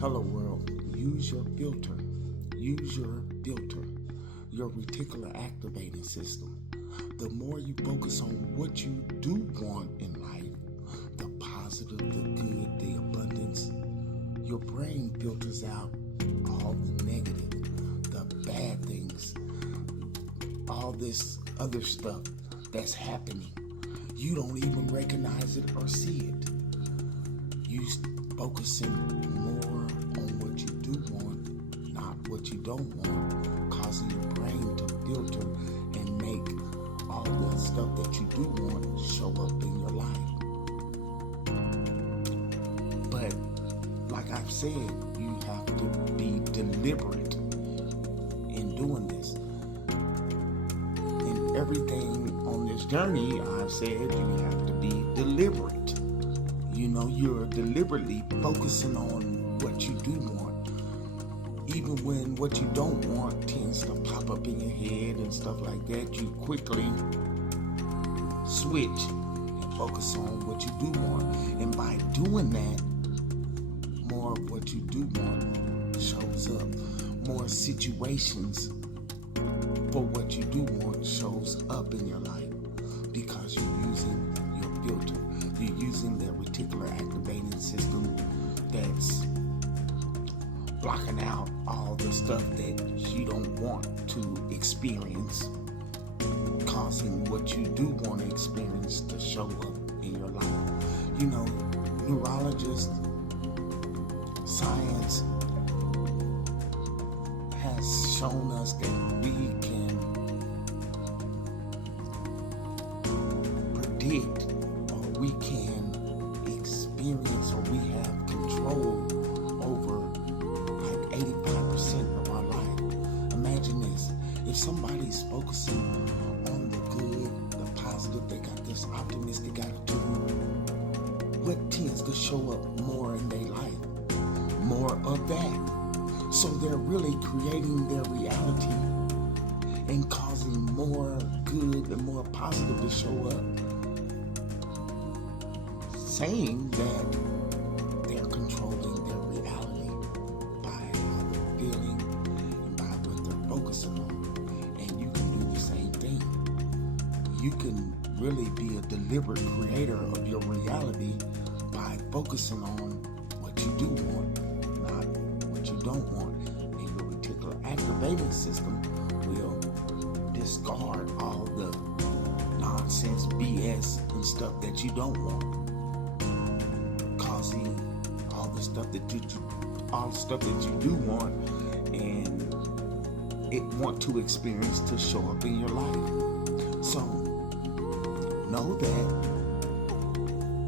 Hello world, use your filter. Use your filter, your reticular activating system. The more you focus on what you do want in life, the positive, the good, the abundance, your brain filters out all the negative, the bad things, all this other stuff that's happening. You don't even recognize it or see it. You focusing more on what you do want, not what you don't want, causing your brain to filter and make all the stuff that you do want show up in your life. But like I've said, you have to be deliberate in doing this. In everything on this journey, I've said you have to be deliberate. You're deliberately focusing on what you do want. Even when what you don't want tends to pop up in your head and stuff like that, you quickly switch and focus on what you do want. And by doing that, more of what you do want shows up. More situations for what you do want shows up in your life because you're using your filter. You're using that reticular activating system that's blocking out all the stuff that you don't want to experience, causing what you do want to experience to show up in your life. Neurologists, science has shown us that we can predict, or we can experience, or we have control over like 85% of our life. Imagine this: if somebody's focusing on the good, the positive, they got this optimistic attitude, what tends to show up more in their life? More of that. So they're really creating their reality and causing more good and more positive to show up, saying that they're controlling their reality by how they're feeling and by what they're focusing on. And you can do the same thing. You can really be a deliberate creator of your reality by focusing on what you do want, not what you don't want. And your reticular activating system will discard all the nonsense, BS, and stuff that you don't want, causing all the stuff that you do want and it want to experience to show up in your life. So know that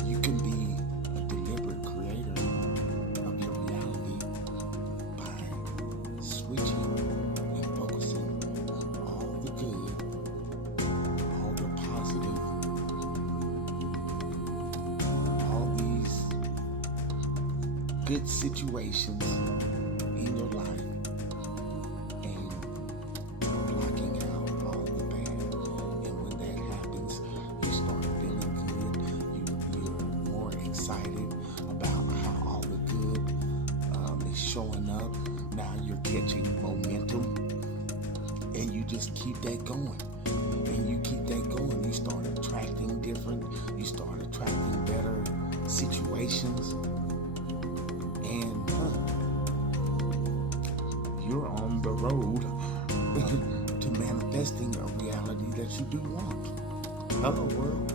you can be a deliberate creator of your reality by switching and focusing on all the good, all the positive, all these good situations in your life, and blocking out all the bad. And when that happens, you start feeling good. You're more excited about how all the good is showing up. Now you're catching momentum, and you just keep that going. And you keep that going, you start attracting different, you start attracting better situations, and you're on the road to manifesting a reality that you do want. Hello world.